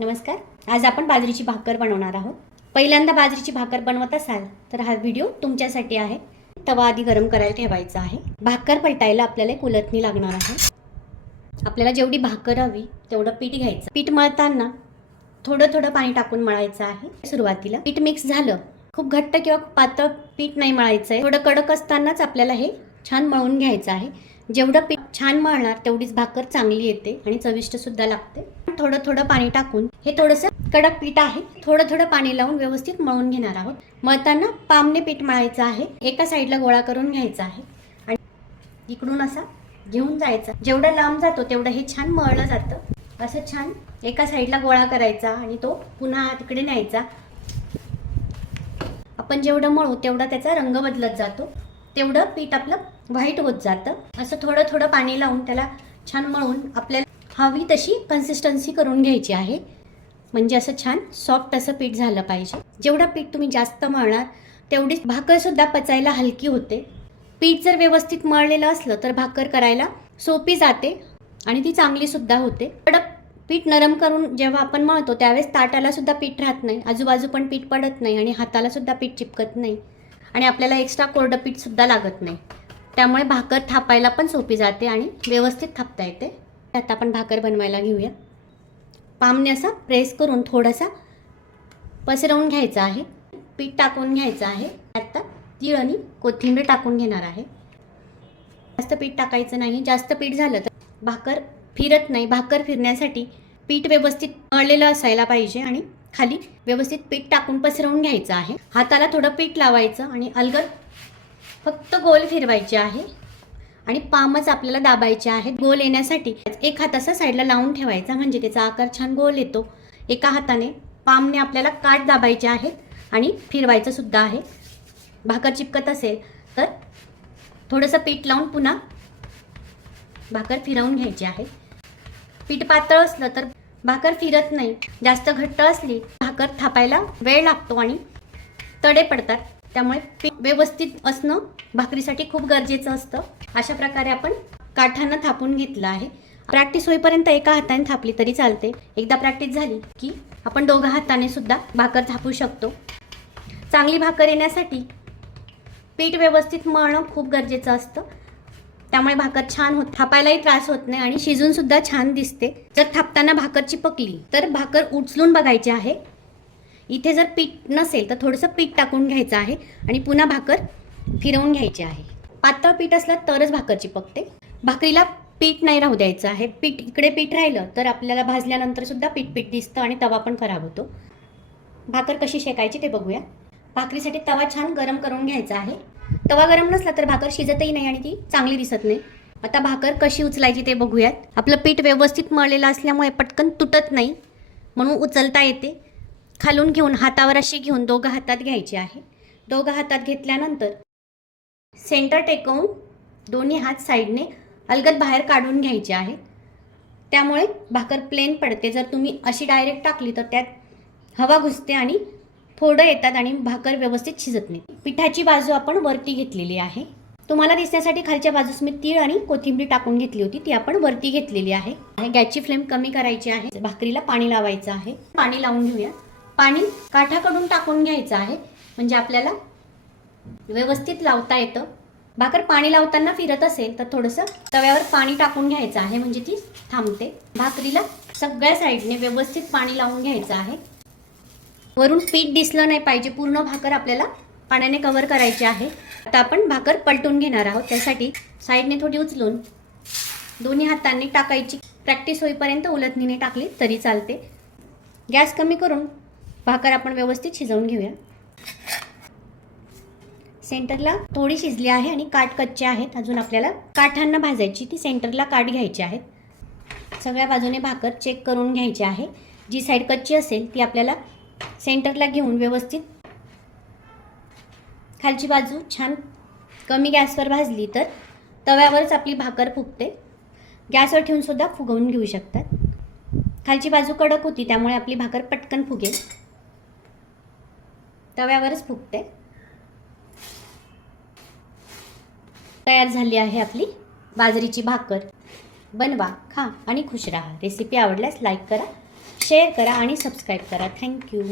नमस्कार. आज आपण बाजरीची भाकर बनवणार आहोत. पहिल्यांदा बाजरीची भाकर बनवत असाल तर हा व्हिडिओ तुमच्यासाठी आहे. तवा आधी गरम करायला ठेवायचा आहे. भाकर पलटायला आपल्याला एक लागणार आहे. आपल्याला जेवढी भाकर हवी तेवढं पीठ घ्यायचं. पीठ मळताना थोडं थोडं पाणी टाकून मळायचं आहे. सुरुवातीला पीठ मिक्स झालं. खूप घट्ट किंवा पातळ पीठ नाही मळायचं आहे थोडं कडक असतानाच आपल्याला हे छान मळून घ्यायचं आहे. जेवढं पीठ छान मळणार तेवढीच भाकर चांगली येते आणि चविष्टसुद्धा लागते. थोडं थोडं पाणी टाकून हे थोडंसं कडक पीठ आहे. थोडं थोडं पाणी लावून व्यवस्थित मळून घेणार आहोत. मळताना पामने पीठ मळायचं आहे. एका साईडला गोळा करून घ्यायचा आहे. आणि इकडून असा घेऊन जायचा. जेवढं लांब जातो तेवढं हे छान मळलं जातं. असं छान एका साईडला गोळा करायचा आणि तो पुन्हा तिकडे न्यायचा. आपण जेवढं मळू तेवढा त्याचा रंग बदलत जातो. तेवढं पीठ आपलं व्हाईट होत जातं. असं थोडं थोडं पाणी लावून त्याला छान मळून आपल्याला हवी तशी कन्सिस्टन्सी करून घ्यायची आहे. म्हणजे असं छान सॉफ्ट असं पीठ झालं पाहिजे. जेवढं पीठ तुम्ही जास्त मळणार तेवढीच भाकरसुद्धा पचायला हलकी होते. पीठ जर व्यवस्थित मळलेलं असलं तर भाकर करायला सोपी जाते आणि ती चांगलीसुद्धा होते. कडक पीठ नरम करून जेव्हा आपण मळतो त्यावेळेस ताटाला सुद्धा पीठ राहत नाही. आजूबाजू पण पीठ पडत नाही आणि हाताला सुद्धा पीठ चिपकत नाही. आणि आपल्याला एक्स्ट्रा कोरडं पीठ सुद्धा लागत नाही. त्यामुळे भाकर थापायला पण सोपी जाते आणि व्यवस्थित थापता येते. आता आपण भाकर बनवायला घेऊया. पामने असा प्रेस करून थोडासा पसरवून घ्यायचा आहे. पीठ टाकून घ्यायचं आहे. आता तीळ आणि कोथिंबीर टाकून घेणार आहे. जास्त पीठ टाकायचं नाही. जास्त पीठ झालं तर भाकर फिरत नाही. भाकर फिरण्यासाठी पीठ व्यवस्थित मळलेलं असायला पाहिजे आणि खाली व्यवस्थित पीठ टाकून पसरवून घ्यायचं आहे. हाताला थोडं पीठ लावायचं आणि अलगद फक्त गोल फिरवायचे आहे. आणि पामच आपल्याला दाबायचे आहेत. गोल येण्यासाठी एक हात असा साईडला लावून ठेवायचा म्हणजे त्याचा आकार छान गोल येतो. एका हाताने पामने आपल्याला काठ दाबायचे आहेत आणि फिरवायचं सुद्धा आहे. भाकर चिपकत असेल तर थोडंसं पीठ लावून पुन्हा भाकर फिरवून घ्यायची आहे. पीठ पातळ असलं तर भाकर फिरत नाही. जास्त घट्ट असली भाकर थापायला वेळ लागतो आणि तडे पडतात. त्यामुळे पीठ व्यवस्थित असणं भाकरीसाठी खूप गरजेचं असतं. अशा प्रकारे आपण काठानं थापून घेतलं आहे. प्रॅक्टिस होईपर्यंत एका हाताने थापली तरी चालते. एकदा प्रॅक्टिस झाली की आपण दोघा हाताने सुद्धा भाकर थापू शकतो. चांगली भाकर येण्यासाठी पीठ व्यवस्थित मळणं खूप गरजेचं असतं. त्यामुळे भाकर छान होत थापायलाही त्रास होत नाही आणि शिजून सुद्धा छान दिसते. जर थापताना भाकर चिपकली तर भाकर उचलून बघायची आहे. इथे जर पीठ नसेल तर थोडंसं पीठ टाकून घ्यायचं आहे आणि पुन्हा भाकर फिरवून घ्यायची आहे. पातळ पीठ असलं तरच भाकरची पकते. भाकरीला पीठ नाही राहू द्यायचं आहे. पीठ इकडे पीठ राहिलं तर आपल्याला भाजल्यानंतर सुद्धा पीठ पीठ दिसतं आणि तवा पण खराब होतो. भाकर कशी शेकायची ते बघूया. भाकरीसाठी तवा छान गरम करून घ्यायचा आहे. तवा गरम नसला तर भाकर शिजतही नाही आणि ती चांगली दिसत नाही. आता भाकर कशी उचलायची ते बघूयात. आपलं पीठ व्यवस्थित मळलेलं असल्यामुळे पटकन तुटत नाही. म्हणून उचलता येते. खालून घेऊन हातावर अशी घेऊन दोघं हातात घ्यायची आहे. दोघं हातात घेतल्यानंतर सेंटर टेकवून दोन्ही हात साईडने अलगद बाहेर काढून घ्यायचे आहे. त्यामुळे भाकर प्लेन पडते. जर तुम्ही अशी डायरेक्ट टाकली तर त्यात हवा घुसते आणि फोडं येतात आणि भाकर व्यवस्थित शिजत नाही. पिठाची बाजू आपण वरती घेतलेली आहे. तुम्हाला दिसण्यासाठी खालच्या बाजूस मी तीळ आणि कोथिंबीर टाकून घेतली होती. ती आपण वरती घेतलेली आहे. आणि गॅसची फ्लेम कमी करायची आहे. भाकरीला पाणी लावायचं आहे. पाणी लावून घेऊया. पाणी काठाकडून टाकून घ्यायचं आहे. म्हणजे आपल्याला व्यवस्थित लावता येतं. भाकर पाणी लावताना फिरत असेल तर थोडंसं तव्यावर पाणी टाकून घ्यायचं आहे. म्हणजे ती थांबते. भाकरीला सगळ्या साईडने व्यवस्थित पाणी लावून घ्यायचं आहे. वरून पीठ दिसलं नाही पाहिजे. पूर्ण भाकर आपल्याला पाण्याने कव्हर करायची आहे. आता आपण भाकर पलटून घेणार आहोत. त्यासाठी साईडने थोडी उचलून दोन्ही हातांनी टाकायची. प्रॅक्टिस होईपर्यंत उलटणीने टाकली तरी चालते. गॅस कमी करून भाकर आपण व्यवस्थित शिजवून घेऊया. सेंटरला थोडी शिजली आहे आणि काठ कच्चे आहेत. अजून आपल्याला काठांना भाजायची ती सेंटरला काठ घ्यायची आहेत सगळ्या बाजूने भाकर चेक करून घ्यायची आहे. जी साईड कच्ची असेल ती आपल्याला सेंटरला घेऊन व्यवस्थित खालची बाजू छान कमी गॅसवर भाजली तर तव्यावरच आपली भाकर फुगते. गॅसवर ठेवूनसुद्धा फुगवून घेऊ शकतात. खालची बाजू कडक होती त्यामुळे आपली भाकर पटकन फुगेल. तव्यावरच फुगते तयार झाली आहे आपली बाजरीची भाकर. बनवा खा आणि खुश राहा. रेसिपी आवडल्यास लाईक करा शेअर करा आणि सबस्क्राईब करा. थँक्यू